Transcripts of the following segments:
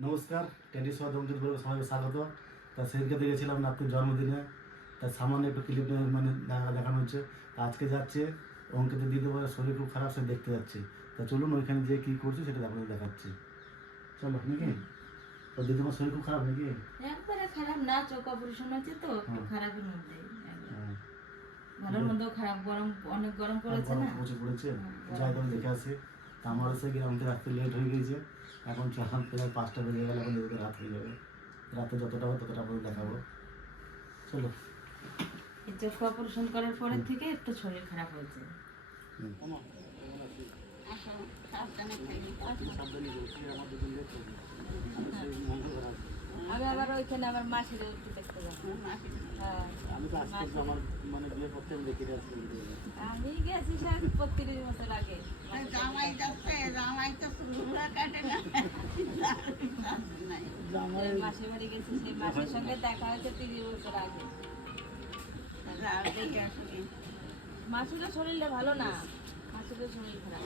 নমস্কার টেডি সোয়া দমকিত বলে সবাইকে স্বাগত। তা সেদিনকে দেখেছিলাম নাতির জন্মদিনে। তার সামান্য একটু ক্লিপ মানে দেখা- দেখানো হচ্ছে। তা আজকে যাচ্ছে অঙ্কিত দিদি বলে শরীর খুব খারাপ সে দেখতে যাচ্ছে। তা চলুন ওইখানে যে কী করছে সেটা আপনাদের দেখাচ্ছি। চলো নাকি? তো দিদিমার শরীর খুব খারাপ নাকি? একবারে খারাপ না চোখ অপারেশন হয়েছে তো একটু খারাপের মধ্যে। হ্যাঁ, ভালোর মধ্যেও খারাপ গরম অনেক গরম পড়েছে না? প্রচুর পড়েছে। যাই দেখে আসি। তা আমারও সে গ্রাম থেকে আসতে লেট হয়ে গিয়েছে। এখন চলাম প্রায় পাঁচটা বেজে গেলে এখন দিদিকে রাত হয়ে যাবে। রাতে যতটা হবে ততটা আপনাদের দেখাবো। চলো। এই চোখ অপারেশন করার পরের থেকে একটু শরীর খারাপ হয়েছে। আমি আবার ওইখানে আমার মাসির একটু দেখতে যাব হ্যাঁ মানে বিয়ে করতে আমি দেখে আসছি আমি গেছি স্যার বত্রিশ বছর আগে। জামাই যাচ্ছে জামাই তো চুলগুলো কাটে না। সেই মাসির বাড়ি গেছি সেই মাসির সঙ্গে দেখা হয়েছে তিরিশ বছর আগে। মাসিরও শরীরটা ভালো না? মাসিরও শরীর খারাপ।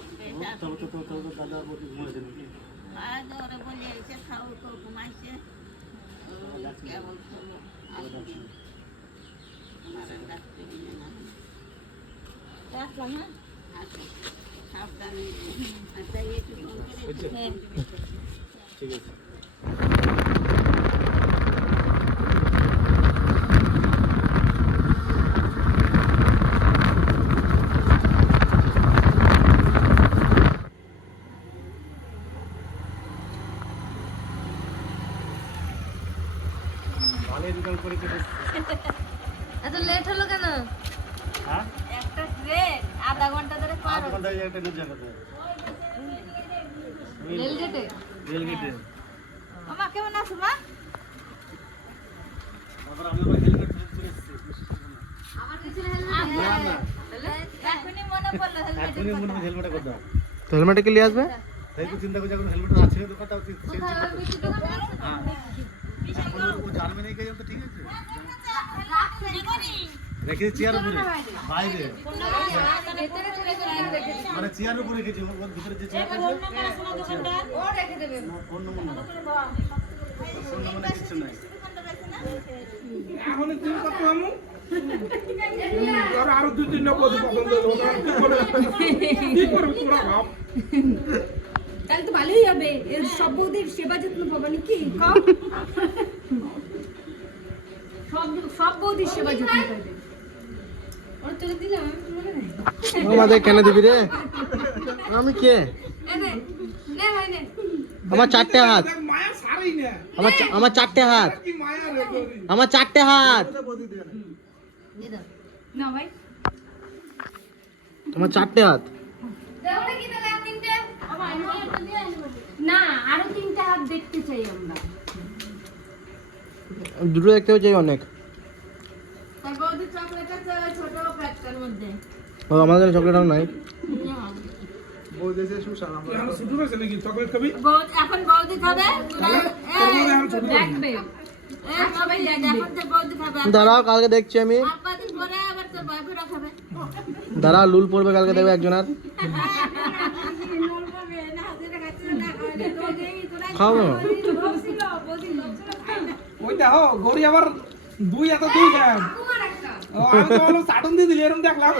দাদা বলতে ঘুমাইছে নাকি? আজ ওরা বলে এসে খাও তো ঘুমাইছে। কেবল খাব আসবি ওনারা ডাকতে গেলে না রাখলাম হ্যাঁ আসো সাবধানে আচ্ছা একটু ফোন করে হ্যাঁ। ঠিক আছে ভালো ইনকাম করে কি এত লেট হলো কেন? হ্যাঁ? একটা ট্রেন আধা ঘণ্টা ধরে পার আধ ঘন্টায় একটা নিয়ে যাবে রেল গেটে রেল গেটে আমা কেমন আছো মা? তারপর আমি ওই হেলমেট পরে এসেছি। আমার কিছু না না। মনে পড়ল হেলমেট এখনই মনে হয় হেলমেটে কথা। তো হেলমেটে কে নিয়ে আসবে? তাই তো চিন্তা করছি এখন হেলমেট আছে না দোকানটা সেই চিন্তা করছি। হ্যাঁ। এখন ও জার্মানি গিয়ে তো ঠিক আছে। রেখে চেয়ার উপরে, বাইরে। মানে চেয়ার উপরে রেখেছি ওর ভিতরে যে চেয়ার আছে নম্বর নম্বর আর আরও দুই তিনটা পদ পছন্দ হলো না কি করে কি করবে তোমরা ভাব তাহলে তো ভালোই হবে। এর সব বৌদির সেবা যত্ন পাবো নাকি? কম সব সব বৌদির সেবা যত্ন পাবে ওর তোকে দিলাম আমাদের কেন দিবি রে? আমি কে? আমার চারটে হাত। আমার আমার চারটে হাত। আমার চারটে হাত। আমার চারটে হাত। না আরও তিনটা হাত দেখতে চাই আমরা। দুটো দেখতে চাই অনেক তার বৌদি চকলেট আছে ওই ছোট প্যাকটার মধ্যে ও আমাদের চকলেট আর নাই মনে দাঁড়াও কালকে দেখছি আমি দাঁড়াও লুল পড়বে কালকে দেখবে একজন আর খাব ওই দেখো গৌরী আবার দুই এত দুই দেন আমি তো বললাম চাটন দিয়ে দিলি এরকম দেখলাম।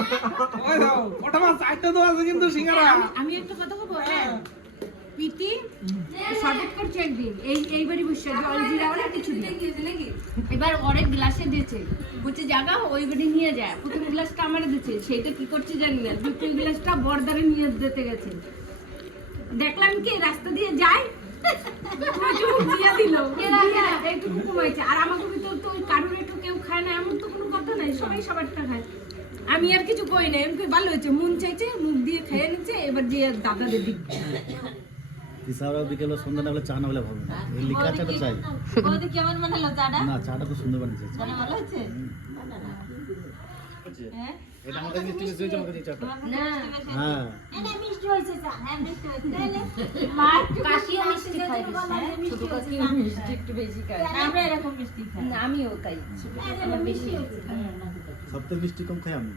ওই দেখো ওটা মাছ চারটে তো আছে কিন্তু সিঙ্গারা। আমি একটা কথা বলব? প্রীতি শর্টকাট করছে একদিন এই এইবারই বসে জল জিরা ওরা কিছু দিয়ে এবার অনেক গ্লাসে দিয়েছে। বলছে জায়গা ওই বাড়ি নিয়ে যায় প্রথম গ্লাসটা আমারে দিচ্ছে। সেইটা কি করছে জানি না। দ্বিতীয় গ্লাসটা বর্দারে নিয়ে যেতে গেছে। দেখলাম কি রাস্তা দিয়ে যায় চুমুক দিয়ে দিল দিয়া এইটুকু কমাইছে আর আমাকে ভিতর তো কারোর একটু কেউ খায় না এমন তো কোনো কথা নাই সবাই সবারটা খায় আমি আর কিছু কই না এমনি ভালো হয়েছে মন চাইছে মুখ দিয়ে খেয়ে নিচ্ছে এবার যে দাদাদের দিক তিসারা বিকেলে সন্ধ্যা না হলে চা না হলে ভালো না। এই লিকা চাটা চাই। বৌদি কেমন মনে চাটা। না চাটা খুব সুন্দর বানিয়েছে চাটা ভালো হয়েছে? এটা আমাদের মিষ্টি মিষ্টি হয়েছে আমাকে এই চাটা না। হ্যাঁ। এটা মিষ্টি হয়েছে চা হ্যাঁ মিষ্টি হয়েছে। মা কাশিও মিষ্টি খাই ছোট কাশিও মিষ্টি একটু বেশি খাই আমরা এরকম মিষ্টি খাই। আমিও তাই আমার বেশি সব থেকে মিষ্টি কম খাই আমি।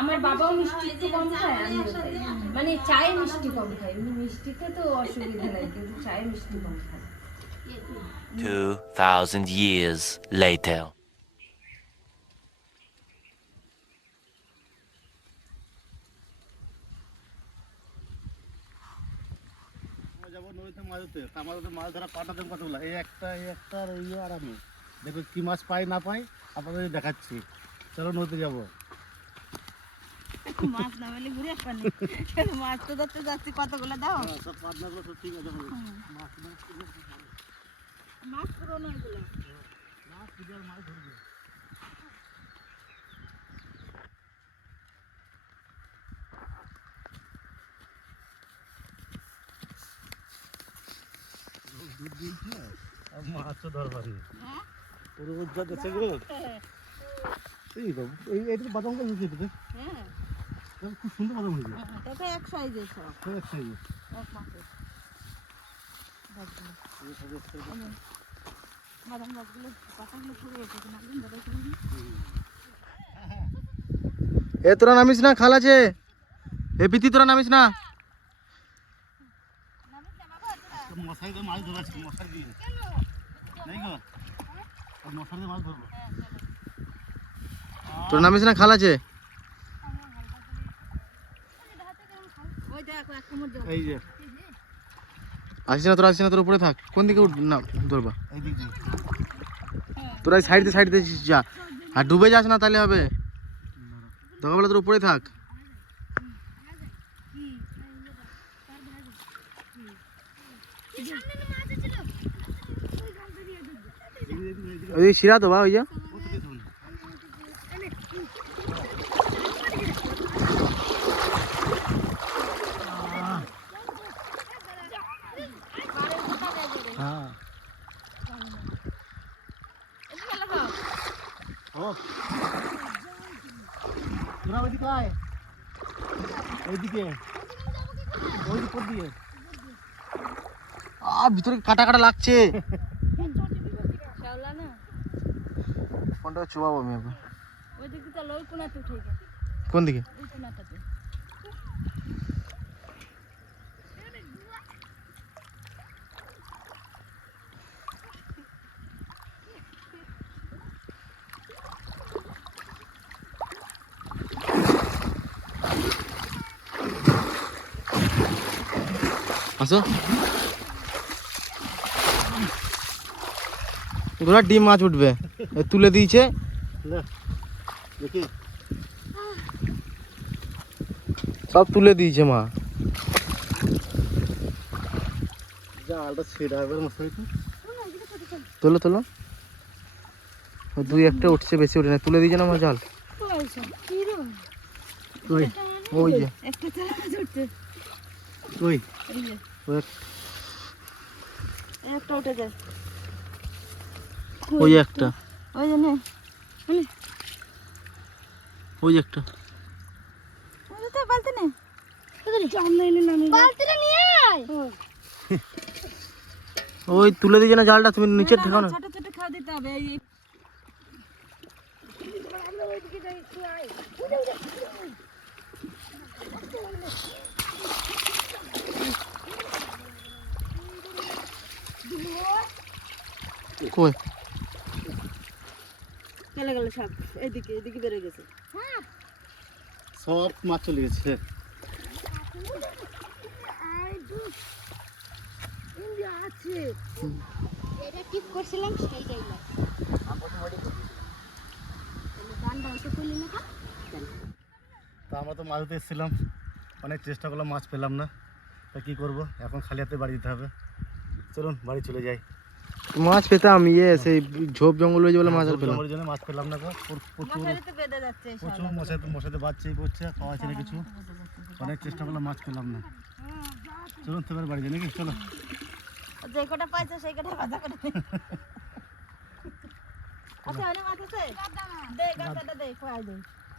আমার বাবাও মিষ্টি একটু কম খায় আমিও খাই। মানে চায়ে মিষ্টি কম খাই। এমনি মিষ্টিতে তো অসুবিধা নাই কিন্তু চায়ে মিষ্টি কম খাই। 2,000 years later. যাব নদীতে মাছ ধরতে আমাদের মাছ ধরা পাঠাতে কতগুলো এই একটা এই একটা আর এই আর আমি। দেখো কি মাছ পাই না পাই আপনাদের দেখাচ্ছি। চলো নদীতে যাব। মাছ না বলে ঘুরে পানি মাছ তো ধরতে যাচ্ছি কতগুলো দাও? হ্যাঁ, সব পাটনাগুলো সব ঠিক আছে। মাছ পুরোনো এগুলো। মাছ কি আর মাছ ধরবে। দুধ দিয়েছে আর মাছও ধরবানি রোজ যা দেখছে গো এই বাদাম হ্যাঁ? খুব সুন্দর বাদাম হয়েছে এটা এক সাইজের সব এক size এক মাসের এই সব এক size এর। বাদাম গাছগুলো পাতাগুলো পড়ে গেছে না একদিন এ তোরা নামিস না খাল আছে এ পিতি তোরা নামিস না তো মশারি দিয়ে মাছ ধরাচ্ছে মশারি দিয়ে। নেই গো? মশারি দিয়ে মাছ ধরবো। তোরা নামিস না খাল আছে? এই যে। আসিস না তোরা আসিস না তোর উপরে থাক। কোন দিকে না ধরবা। তোরা সাইড দিয়ে সাইড দিয়ে যা। আর ডুবে যাস না তাহলে হবে। দোকানবেলা তোর উপরে থাক। ওই শিরা তো বা ওই যা কোথা দিয়ে ধরুন? হ্যাঁ ও তোরা ওইদিকে আয় ওইদিকে ওই উপর দিয়ে আ ভিতরে কাটা কাটা লাগছে। শ্যাওলা না ফোনটা চুবাবো আমি একবার। ওই দিকে চলো ওই কোনাতে উঠে গে কোন দিকে? ওই কোনাটাতে। আসো এগুলো ডিম মাছ উঠবে এ তুলে দিয়েছে লে, দেখি সব তুলে দিয়েছে মা জালটা ছেড়ে একবার মশারি তো তোলো তোলো ও দুই একটা উঠছে বেশি উঠে না তুলে দিয়েছে না আমার জাল ওই ওই যে একটা চারা ধরতে ওই ওই এক- একটা উঠে যায় ওই একটা। ওই জন্য ওই একটা। ওই তো বালতি নে। ওই তুলে দিয়েছে না জালটা? তুমি নিচে ঠেকাও না ছোট ছোট খাওয়া দিতে হবে এই কই? গেলে গেলে সব এদিকে এদিকে বেড়ে গেছে। সব মাছ চলে গেছে। এটা টিপ করছিলাম করলি না তা? আমরা তো মাছ এসেছিলাম। অনেক চেষ্টা করলাম মাছ পেলাম না। তা কী করব? এখন খালি হাতে বাড়ি যেতে হবে। চলুন বাড়ি চলে যাই। মাছ পেতাম ইয়ে সেই ঝোপ জঙ্গল হয়েছে বলে মাছ আর পেলাম জঙ্গলের জন্য মাছ পেলাম না গো। প্র- প্রচুর মশারিতে বেঁধে যাচ্ছে সব। প্রচুর মশাই মশাতে বাচ্চাই পড়ছে খাওয়া আছে না কিছু। অনেক চেষ্টা করলাম মাছ পেলাম না। চলুন তো এবার বাড়ি যাই নাকি? চলো। যে কটা পাইছো সেই কটা ভাজা করে দে। আচ্ছা অনেক মাছ আছে? দে গাছটা দে খোয়াই দে।